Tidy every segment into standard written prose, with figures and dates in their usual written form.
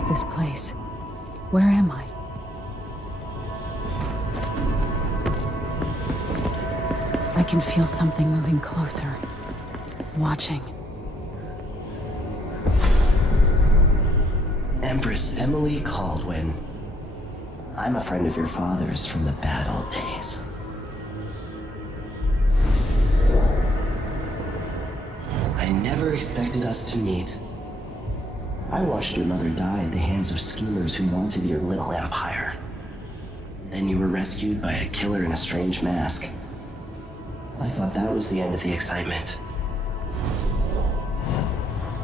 is this place? Where am I? I can feel something moving closer. Watching. Empress Emily Caldwin. I'm a friend of your father's from the bad old days. I never expected us to meet. I watched your mother die at the hands of schemers who wanted your little empire. Then you were rescued by a killer in a strange mask. I thought that was the end of the excitement.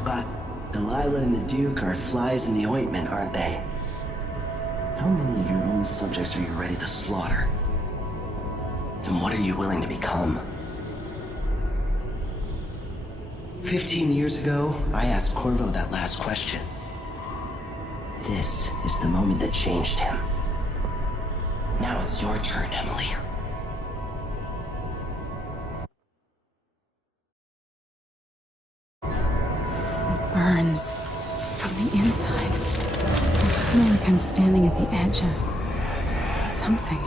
But Delilah and the Duke are flies in the ointment, aren't they? How many of your own subjects are you ready to slaughter? And what are you willing to become? 15 years ago, I asked Corvo that last question. This is the moment that changed him. Now it's your turn, Emily. It burns from the inside. I feel like I'm standing at the edge of something.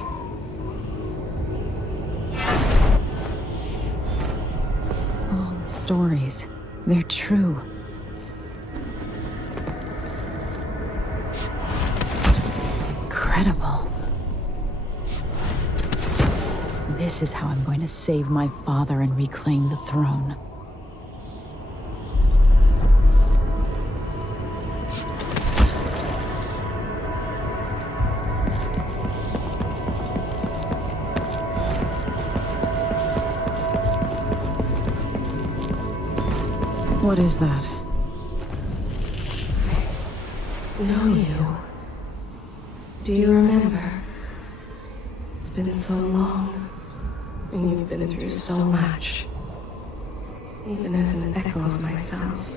All the stories, they're true. Incredible. This is how I'm going to save my father and reclaim the throne. What is that? Know you. Do you remember? It's been so long, and you've been through so much. Even as an echo of myself,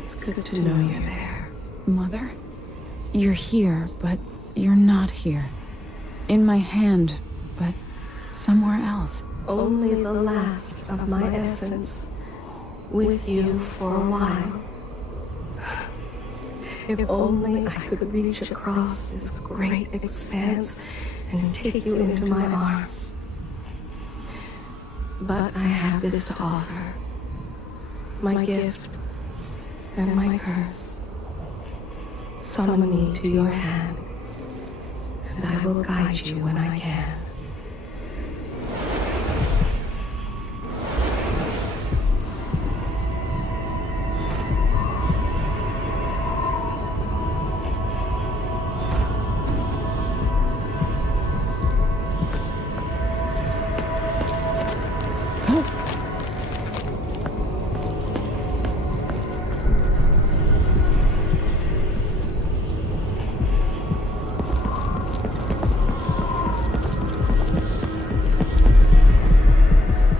it's good to know you're there. Mother? You're here, but you're not here. In my hand, but somewhere else. Only the last of my essence, with you for a while. If only I could reach across this great expanse and take you into my arms. But I have this to offer. My gift and my curse. Summon me to your hand, and I will guide you when I can.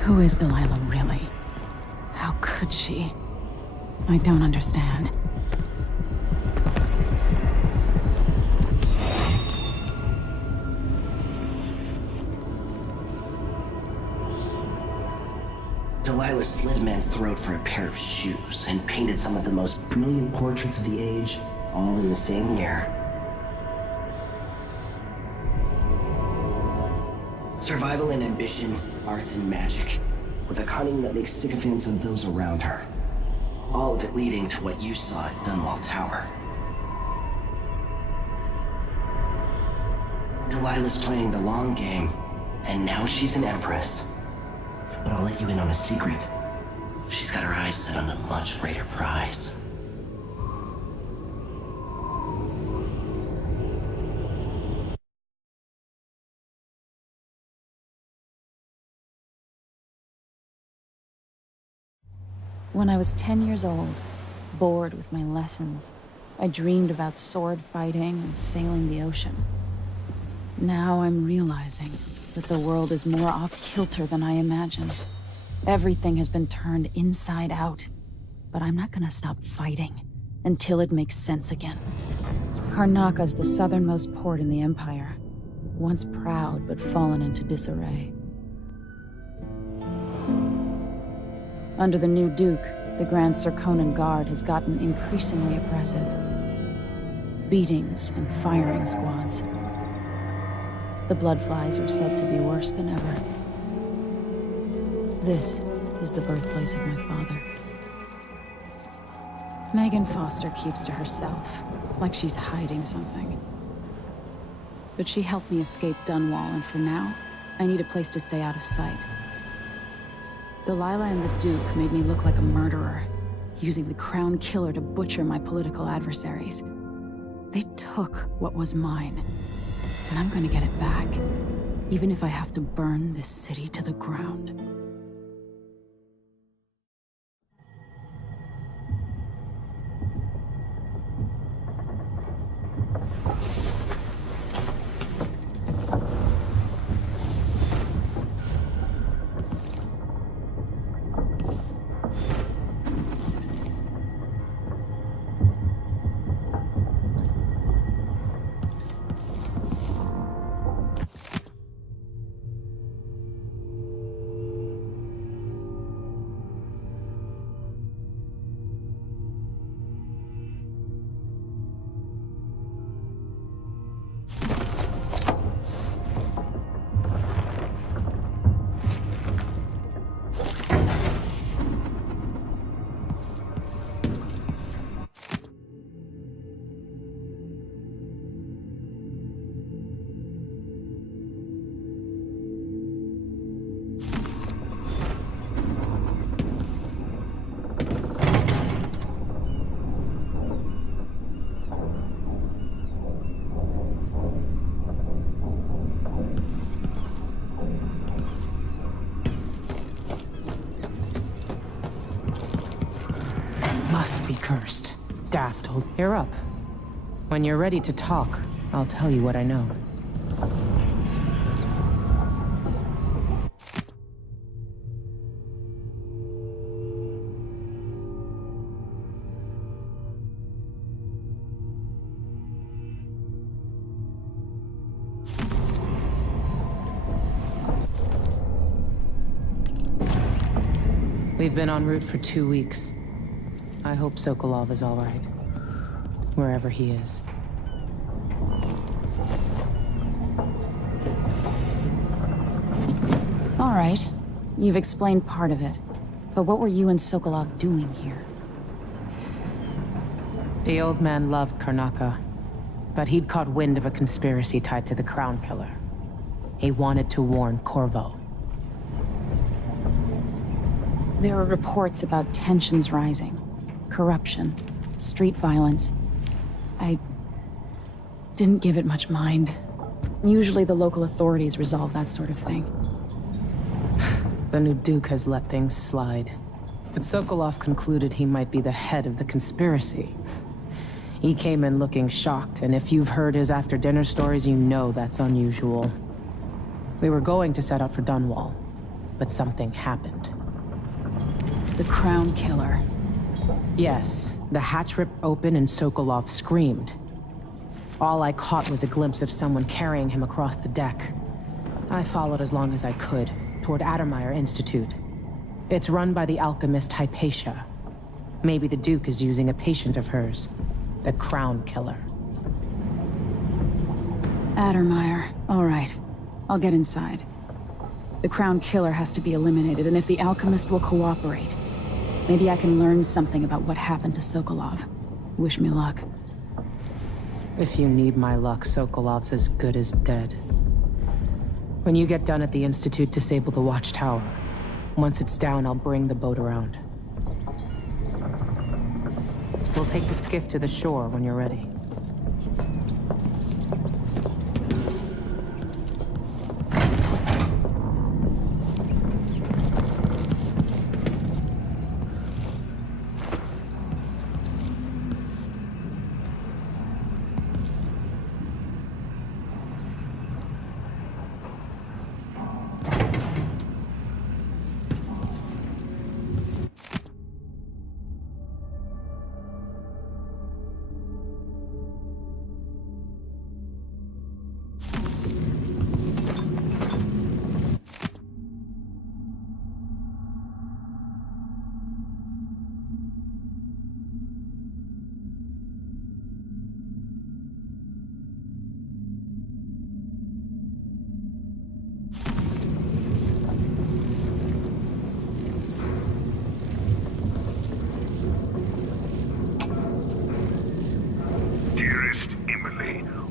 Who is Delilah really? How could she? I don't understand. Delilah slit a man's throat for a pair of shoes and painted some of the most brilliant portraits of the age, all in the same year. Survival and ambition, art and magic, with a cunning that makes sycophants of those around her. All of it leading to what you saw at Dunwall Tower. Delilah's playing the long game, and now she's an empress. But I'll let you in on a secret. She's got her eyes set on a much greater prize. When I was 10 years old, bored with my lessons, I dreamed about sword fighting and sailing the ocean. Now I'm realizing that the world is more off-kilter than I imagined. Everything has been turned inside out, but I'm not gonna stop fighting until it makes sense again. Karnaka's the southernmost port in the Empire, once proud but fallen into disarray. Under the new Duke, the Grand Serkonan Guard has gotten increasingly oppressive. beatings and firing squads. The bloodflies are said to be worse than ever. This is the birthplace of my father. Megan Foster keeps to herself, like she's hiding something. But she helped me escape Dunwall, and for now, I need a place to stay out of sight. Delilah and the Duke made me look like a murderer, using the Crown Killer to butcher my political adversaries. They took what was mine, and I'm gonna get it back, even if I have to burn this city to the ground. Must be cursed. Daft old. You're up. When you're ready to talk, I'll tell you what I know. We've been en route for 2 weeks. I hope Sokolov is all right, wherever he is. All right, you've explained part of it, but what were you and Sokolov doing here? The old man loved Karnaka, but he'd caught wind of a conspiracy tied to the Crown Killer. He wanted to warn Corvo. There are reports about tensions rising. Corruption, street violence. I didn't give it much mind. Usually the local authorities resolve that sort of thing. The new Duke has let things slide. But Sokolov concluded he might be the head of the conspiracy. He came in looking shocked, and if you've heard his after-dinner stories, you know that's unusual. We were going to set out for Dunwall, but something happened. The Crown Killer. Yes, the hatch ripped open and Sokolov screamed. All I caught was a glimpse of someone carrying him across the deck. I followed as long as I could, toward Addermeyer Institute. It's run by the alchemist Hypatia. Maybe the Duke is using a patient of hers, the Crown Killer. Addermeyer. All right. I'll get inside. The Crown Killer has to be eliminated, and if the alchemist will cooperate, maybe I can learn something about what happened to Sokolov. Wish me luck. If you need my luck, Sokolov's as good as dead. When you get done at the Institute, disable the watchtower. Once it's down, I'll bring the boat around. We'll take the skiff to the shore when you're ready.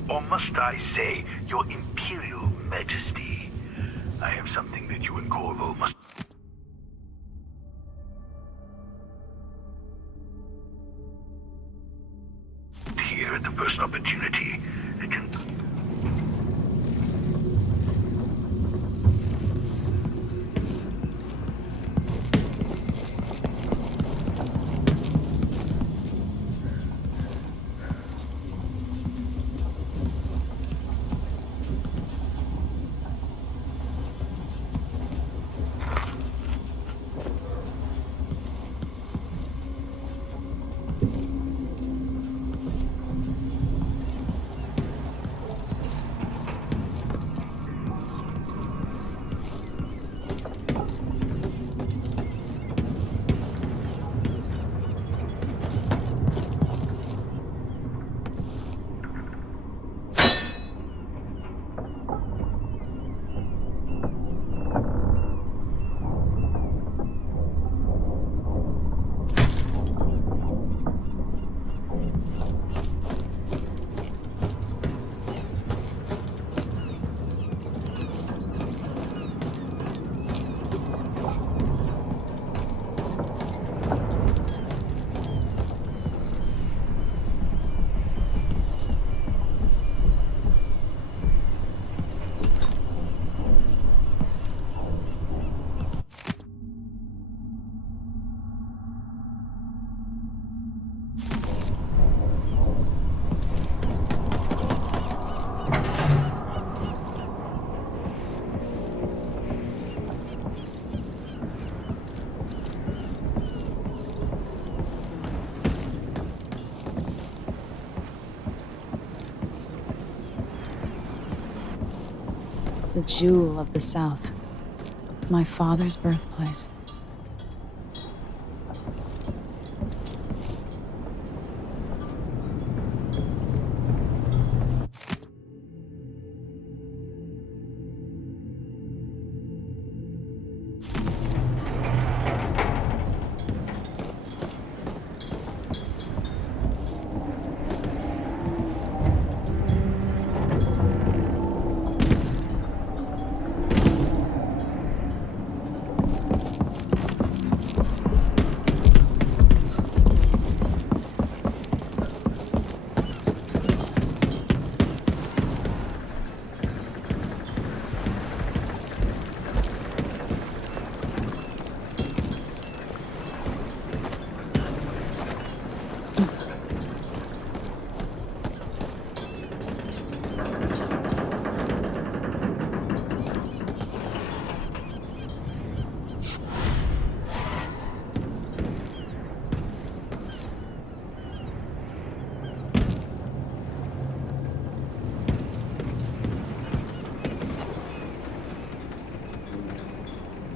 Or must I say, Your Imperial Majesty? I have something that you and Corvo must hear at the first opportunity. It can... The jewel of the South. My father's birthplace.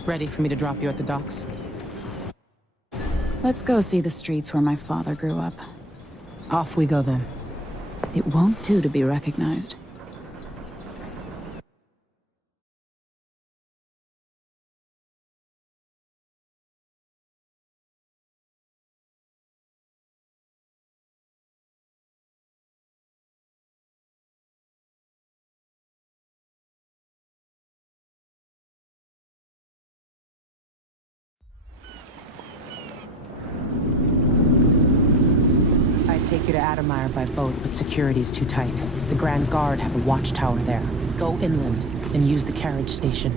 Ready for me to drop you at the docks? Let's go see the streets where my father grew up. Off we go then. It won't do to be recognized. I'd take you to Adamire by boat, but security's too tight. The Grand Guard have a watchtower there. Go inland and use the carriage station.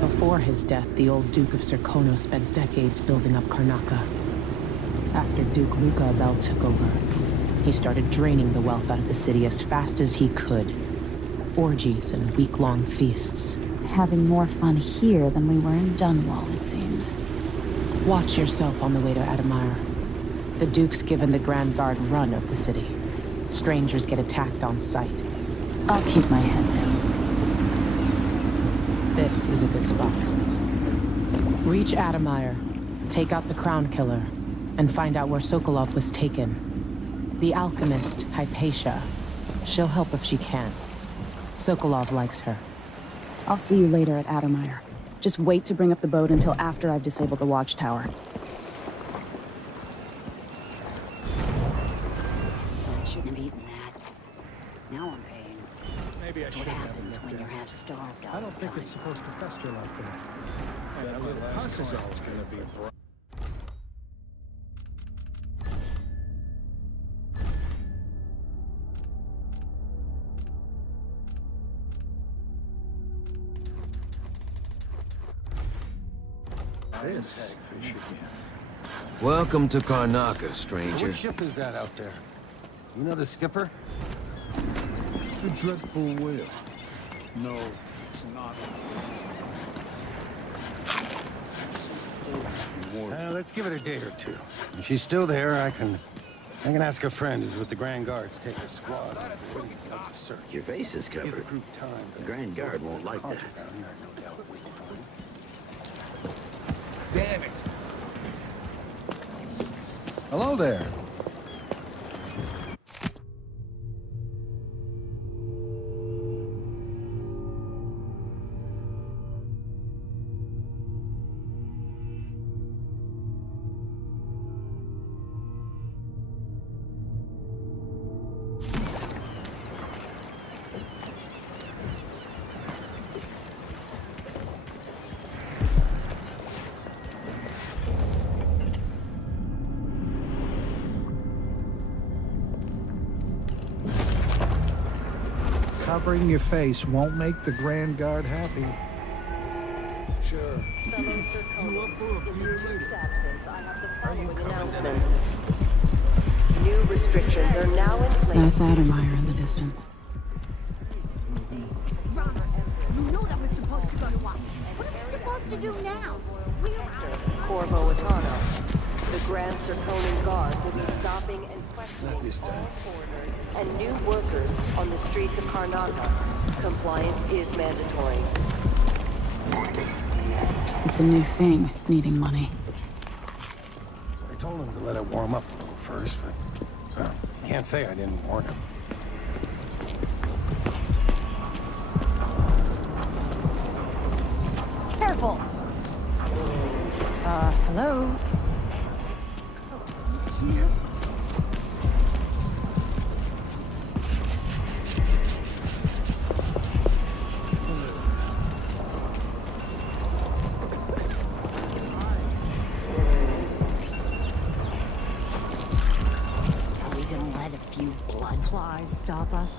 Before his death, the old Duke of Serkono spent decades building up Karnaca. After Duke Luca Abel took over, he started draining the wealth out of the city as fast as he could. Orgies and week-long feasts. Having more fun here than we were in Dunwall, it seems. Watch yourself on the way to Adamire. The Duke's given the Grand Guard run of the city. Strangers get attacked on sight. I'll keep my head down. This is a good spot. Reach Adamire, take out the Crown Killer, and find out where Sokolov was taken. The alchemist, Hypatia. She'll help if she can. Sokolov likes her. I'll see you later at Adamire. Just wait to bring up the boat until after I've disabled the watchtower. shouldn't have eaten that. Now I'm paying. Maybe I That's what should have happens it when you're left half starved all I don't the think time. it's supposed to fester like that. And that little pus is always gonna be bright. This fish again. Welcome to Karnaka, stranger. What ship is that out there? You know the skipper? The dreadful whale. No, it's not. Let's give it a day or two. If she's still there, I can ask a friend who's with the Grand Guard to take a squad to search. Your face is Give the covered. group time. The Grand Guard won't like that. No doubt waiting on him. Damn it! Hello there. Covering your face won't make the Grand Guard happy. Sure. Fellow Sir Conan, in the Duke's absence, I have the following announcement. New restrictions are now in place. That's Addermeyer in the distance. You know that was supposed to go to us. What are we supposed to do now? Corvo Atano. The Grand Sir Conan Guard will be stopping and questioning all foreigners and new workers on the streets of Karnaka. Compliance is mandatory. It's a new thing, needing money. I told him to let it warm up a little first, but well, you can't say I didn't warn him. Careful. Hello? Are we gonna let a few blood flies stop us?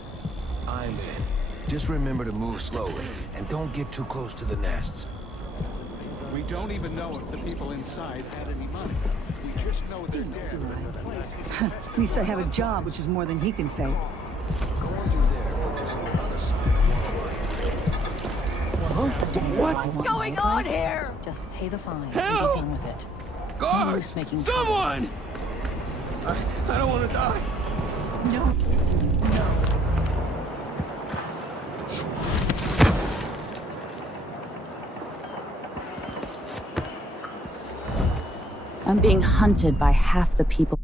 I'm in. Just remember to move slowly, and don't get too close to the nests. We don't even know if the people inside had any money. We just know they're dead. At least I have a job, which is more than he can say. Going through there puts us on the other side. What's going on here? Just pay the fine and Help! be done with it. Guards! Making Someone! I don't want to die. No. I'm being hunted by half the people